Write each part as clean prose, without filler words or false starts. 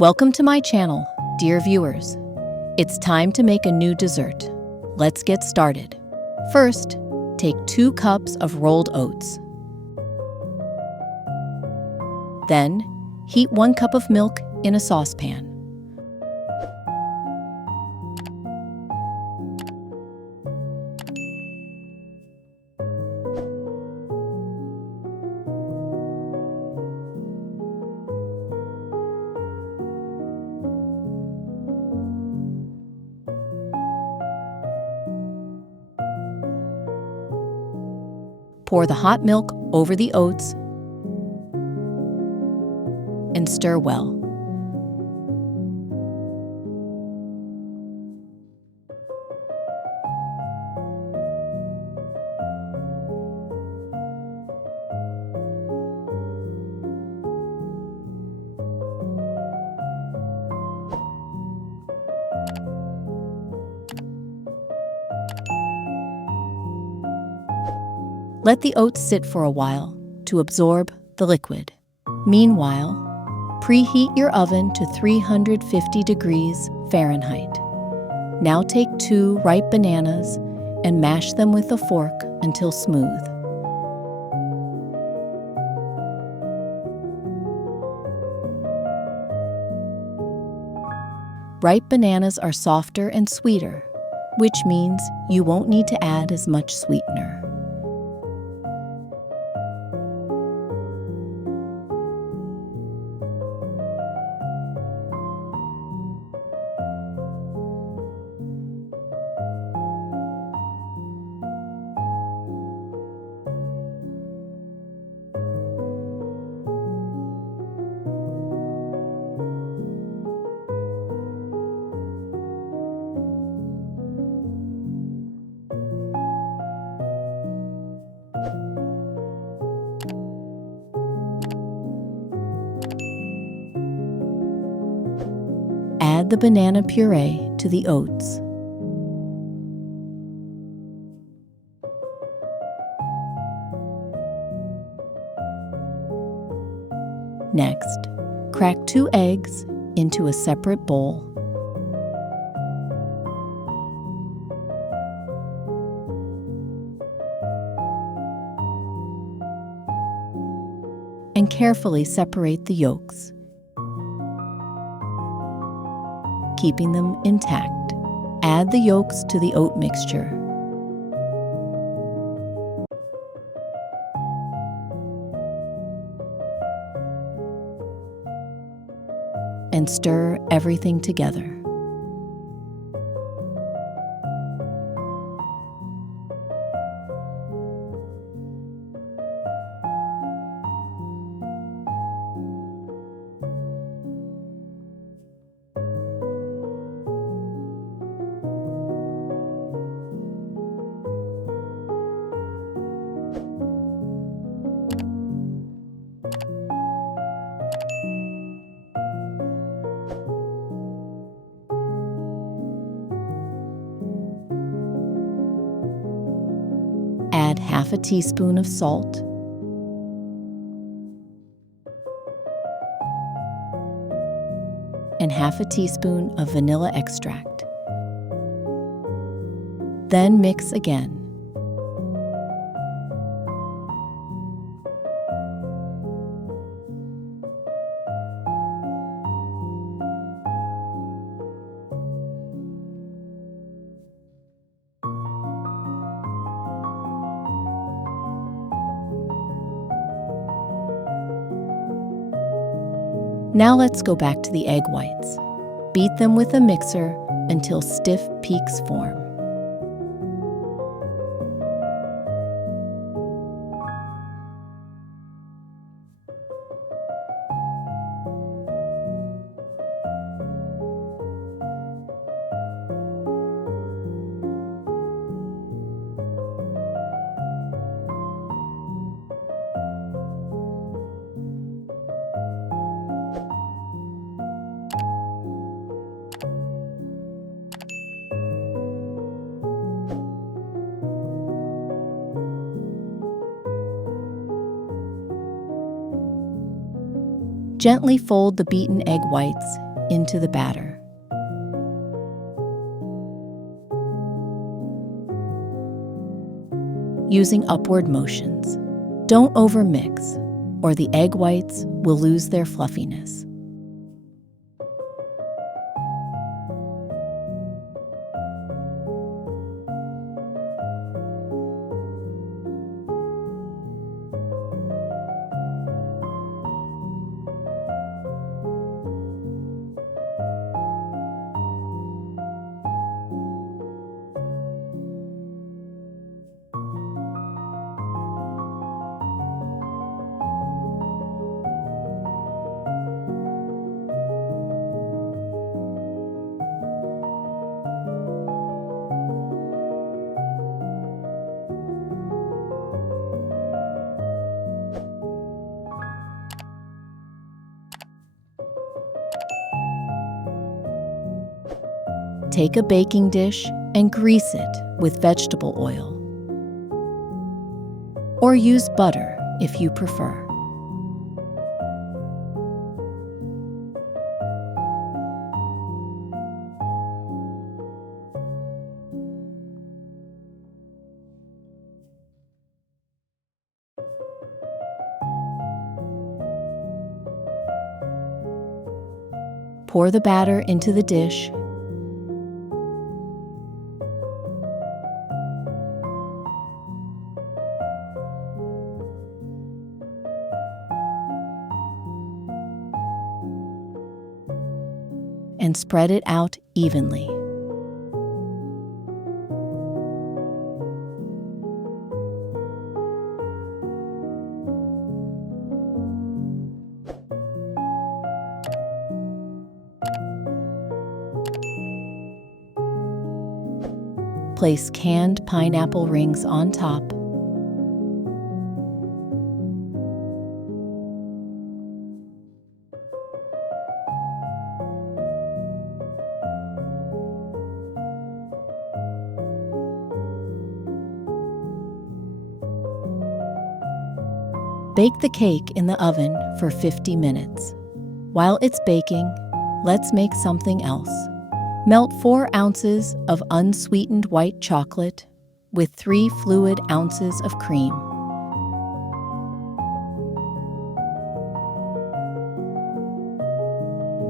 Welcome to my channel, dear viewers. It's time to make a new dessert. Let's get started. First, take 2 cups of rolled oats. Then, heat 1 cup of milk in a saucepan. Pour the hot milk over the oats and stir well. Let the oats sit for a while to absorb the liquid. Meanwhile, preheat your oven to 350 degrees Fahrenheit. Now take 2 ripe bananas and mash them with a fork until smooth. Ripe bananas are softer and sweeter, which means you won't need to add as much sweetener. Add the banana puree to the oats. Next, crack 2 eggs into a separate bowl. And carefully separate the yolks, keeping them intact. Add the yolks to the oat mixture. And stir everything together. Add half a teaspoon of salt and half a teaspoon of vanilla extract. Then mix again. Now let's go back to the egg whites. Beat them with a mixer until stiff peaks form. Gently fold the beaten egg whites into the batter. Using upward motions. Don't overmix, or the egg whites will lose their fluffiness. Take a baking dish and grease it with vegetable oil. Or use butter if you prefer. Pour the batter into the dish and spread it out evenly. Place canned pineapple rings on top. Bake the cake in the oven for 50 minutes. While it's baking, let's make something else. Melt 4 ounces of unsweetened white chocolate with 3 fluid ounces of cream.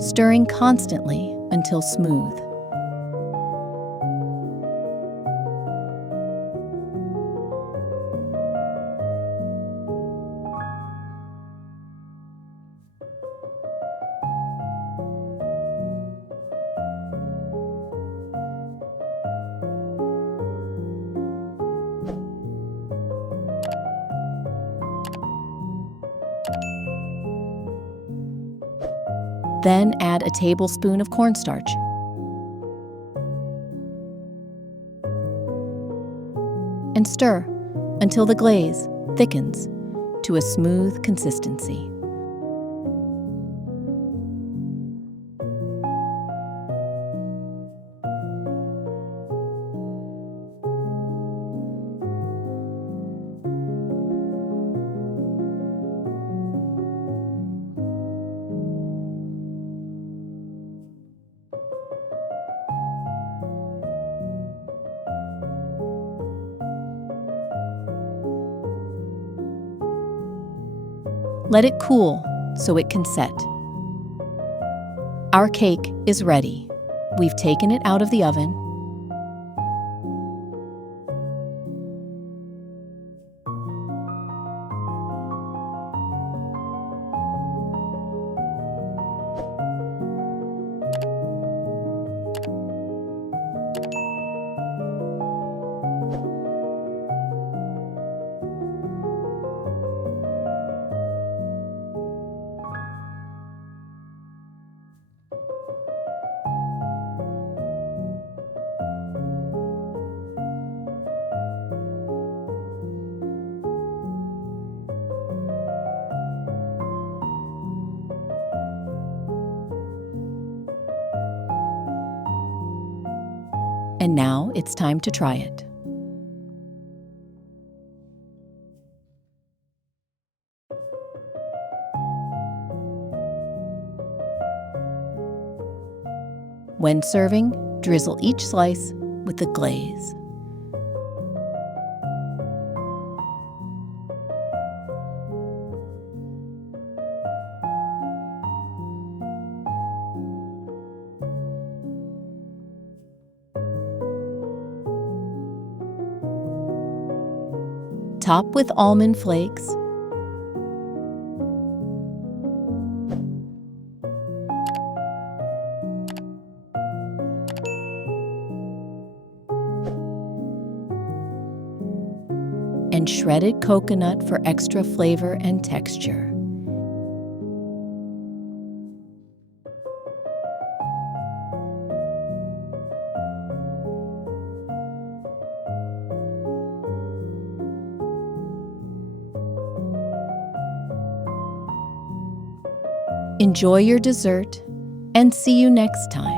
Stirring constantly until smooth. Then add a tablespoon of cornstarch. And stir until the glaze thickens to a smooth consistency. Let it cool so it can set. Our cake is ready. We've taken it out of the oven. And now it's time to try it. When serving, drizzle each slice with the glaze. Top with almond flakes. And shredded coconut for extra flavor and texture. Enjoy your dessert, and see you next time.